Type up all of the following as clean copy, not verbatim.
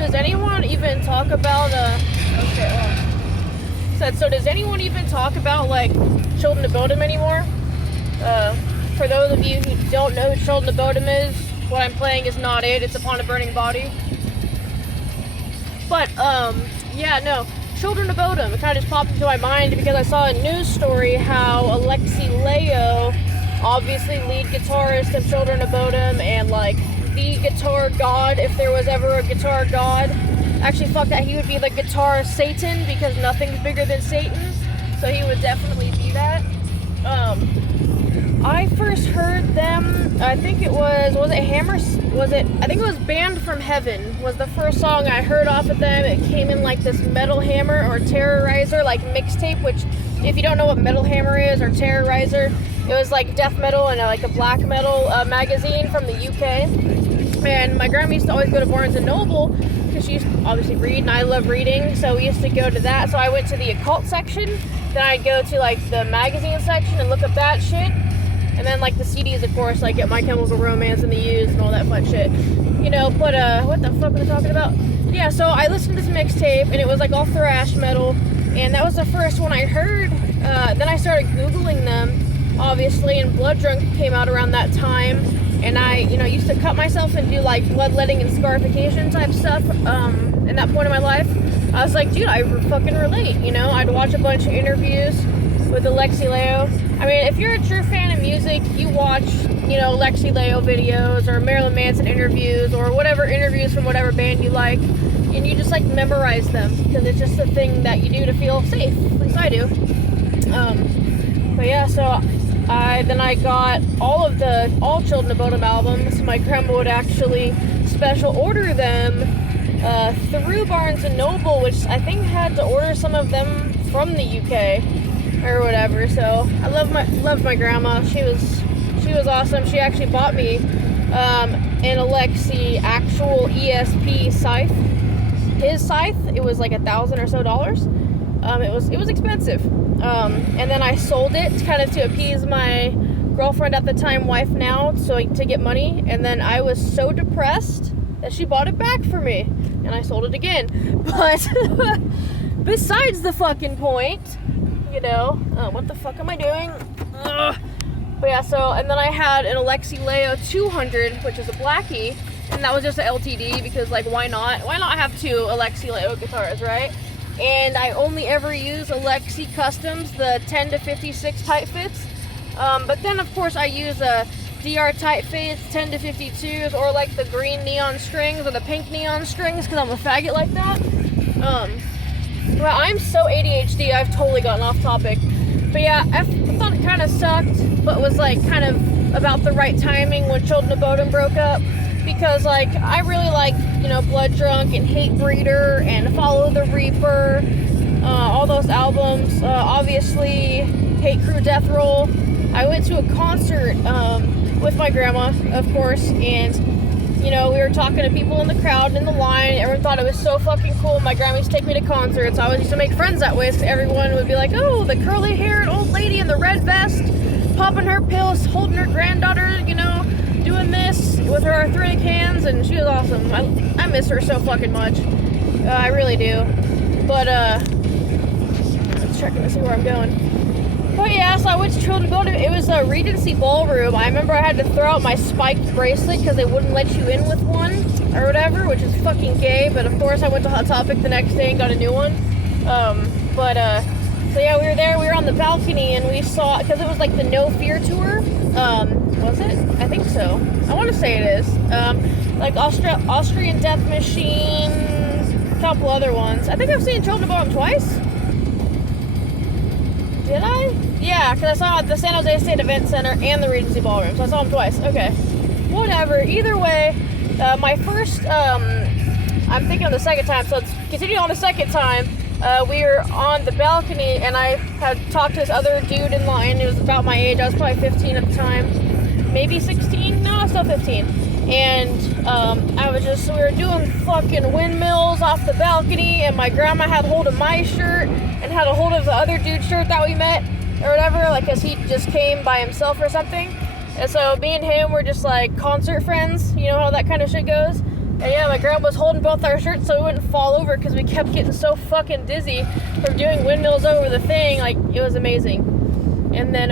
does anyone even talk about, so does anyone even talk about, like, Children of Bodom anymore? For those of you who don't know who Children of Bodom is, what I'm playing is not it. It's Upon a Burning Body. But, yeah, no. Children of Bodom. It kind of just popped into my mind because I saw a news story how Alexi Leo, obviously lead guitarist of Children of Bodom and, like, the guitar god, if there was ever a guitar god. Actually, fuck that. He would be the guitar Satan because nothing's bigger than Satan. So he would definitely be that. I first heard them, I think it was it Hammer? I think it was Banned from Heaven was the first song I heard off of them. It came in like this Metal Hammer or Terrorizer, like mixtape, which if you don't know what Metal Hammer is or Terrorizer, it was like death metal and like a black metal magazine from the UK. And my grandma used to always go to Barnes & Noble because she used to obviously read and I love reading, so we used to go to that. So I went to the occult section, then I'd go to like the magazine section and look up that shit. And then, like, the CDs, of course, like, get My Chemical Romance and The Used and all that fun shit. You know, but, what the fuck was I talking about? Yeah, so I listened to this mixtape, and it was, like, all thrash metal, and that was the first one I heard. Then I started Googling them, obviously, and Blood Drunk came out around that time, and I, you know, used to cut myself and do, like, bloodletting and scarification type stuff, in that point in my life. I was like, dude, I fucking relate, you know? I'd watch a bunch of interviews with Alexi Leo. I mean, if you're a true fan of music, you watch, you know, Alexi Leo videos or Marilyn Manson interviews or whatever interviews from whatever band you like, and you just, like, memorize them because it's just a thing that you do to feel safe. At least I do. But yeah, so I got all Children of Bodom albums. My grandma would actually special order them through Barnes & Noble, which I think had to order some of them from the UK. Or whatever. So I loved my grandma. She was awesome. She actually bought me an Alexi actual ESP scythe. His scythe, it was like $1,000 or so. It was expensive. And then I sold it kind of to appease my girlfriend at the time, wife now, so to get money. And then I was so depressed that she bought it back for me, and I sold it again. But besides the fucking point. You know, what the fuck am I doing? Ugh. But yeah, so, and then I had an Alexi Leo 200, which is a blackie, and that was just an LTD because, like, why not? Why not have two Alexi Leo guitars, right? And I only ever use Alexi Customs, the 10 to 56 tight fits. But then, of course, I use a DR tight fits, 10 to 52s, or like the green neon strings or the pink neon strings because I'm a faggot like that. Well, I'm so ADHD, I've totally gotten off topic. But yeah, I thought it kind of sucked, but was like kind of about the right timing when Children of Bodom broke up. Because like, I really like, you know, Blood Drunk and Hate Breeder and Follow the Reaper, all those albums. Obviously, Hate Crew Death Roll. I went to a concert with my grandma, of course, and you know, we were talking to people in the crowd and in the line. Everyone thought it was so fucking cool. My grandma used to take me to concerts. I always used to make friends that way, so everyone would be like, oh, the curly-haired old lady in the red vest, popping her pills, holding her granddaughter, you know, doing this with her arthritic hands, and she was awesome. I miss her so fucking much. I really do. But, let's check to see where I'm going. But yeah, so I went to Children of Bodom. It was a Regency Ballroom. I remember I had to throw out my spiked bracelet because they wouldn't let you in with one or whatever, which is fucking gay. But of course, I went to Hot Topic the next day and got a new one. So yeah, we were there. We were on the balcony and we saw, because it was like the No Fear tour. Was it? I think so. I want to say it is. Like Austrian Death Machine, a couple other ones. I think I've seen Children of Bodom twice. Did I? Yeah, because I saw it at the San Jose State Event Center and the Regency Ballroom, so I saw them twice. Okay. Whatever. Either way, my first, I'm thinking of the second time, so let's continue on the second time. We were on the balcony, and I had talked to this other dude in line. He was about my age. I was probably 15 at the time. Maybe 16? No, I was still 15. And we were doing fucking windmills off the balcony, and my grandma had hold of my shirt and had a hold of the other dude's shirt that we met or whatever, like, cause he just came by himself or something. And so me and him were just like concert friends, you know how that kind of shit goes. And yeah, my grandma was holding both our shirts so we wouldn't fall over because we kept getting so fucking dizzy from doing windmills over the thing. Like, it was amazing. And then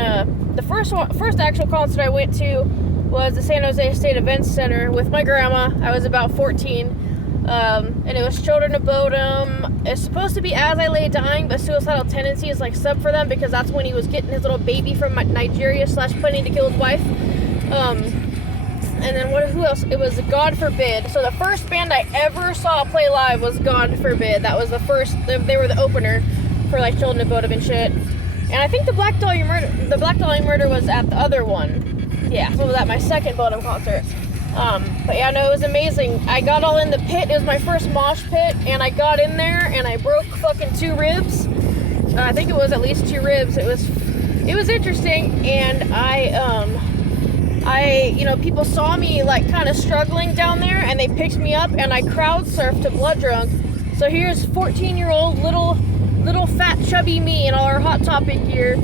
the first actual concert I went to was the San Jose State Events Center with my grandma. I was about 14. And it was Children of Bodom. It's supposed to be As I Lay Dying, but Suicidal Tendency is like sub for them because that's when he was getting his little baby from Nigeria / planning to kill his wife. And then who else? It was God Forbid. So the first band I ever saw play live was God Forbid. That was the first. They were the opener for like Children of Bodom and shit. And I think the Black Dahlia Murder was at the other one. Yeah, so it was at my second Bodom concert. But yeah, no, it was amazing. I got all in the pit. It was my first mosh pit, and I got in there and I broke fucking 2 ribs. I think it was at least 2 ribs. It was interesting, and people saw me like kind of struggling down there, and they picked me up, and I crowd surfed to Blood Drunk. So here's 14-year-old little fat chubby me in all our Hot Topic gear,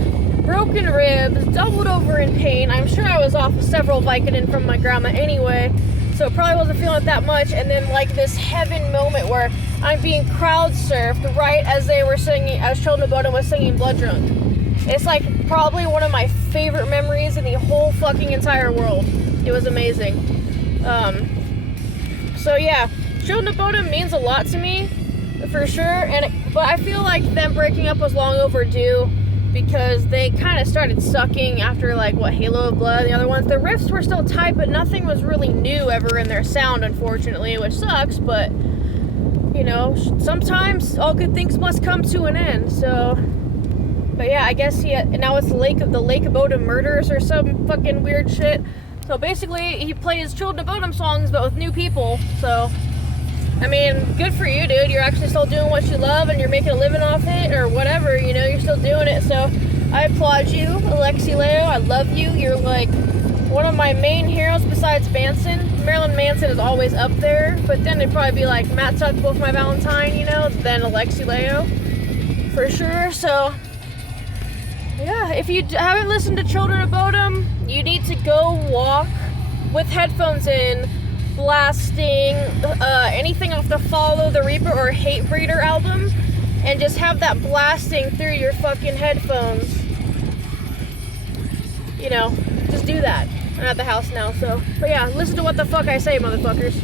broken ribs, doubled over in pain. I'm sure I was off several Vicodin from my grandma anyway, so probably wasn't feeling it that much. And then like this heaven moment where I'm being crowd surfed right as they were singing, as Children of Bodom was singing Blood Drunk. It's like probably one of my favorite memories in the whole fucking entire world. It was amazing. So yeah, Children of Bodom means a lot to me, for sure. But I feel like them breaking up was long overdue because they kind of started sucking after like Halo of Blood and the other ones. The riffs were still tight, but nothing was really new ever in their sound, unfortunately, which sucks. But you know, sometimes all good things must come to an end. So. But yeah, I guess now it's the Lake of Bodom Murders or some fucking weird shit. So basically, he plays Children of Bodom songs, but with new people. So, I mean, good for you, dude. You're actually still doing what you love, and you're making a living off it, or whatever. You know, you're still doing it. So, I applaud you, Alexi Leo. I love you. You're like one of my main heroes besides Manson. Marilyn Manson is always up there, but then it'd probably be like Matt Tuck, Both My Valentine, you know, then Alexi Leo, for sure. So. Yeah, if you haven't listened to Children of Bodom, you need to go walk with headphones in, blasting anything off the Follow the Reaper or Hate Breeder album, and just have that blasting through your fucking headphones. You know, just do that. I'm at the house now, so. But yeah, listen to what the fuck I say, motherfuckers.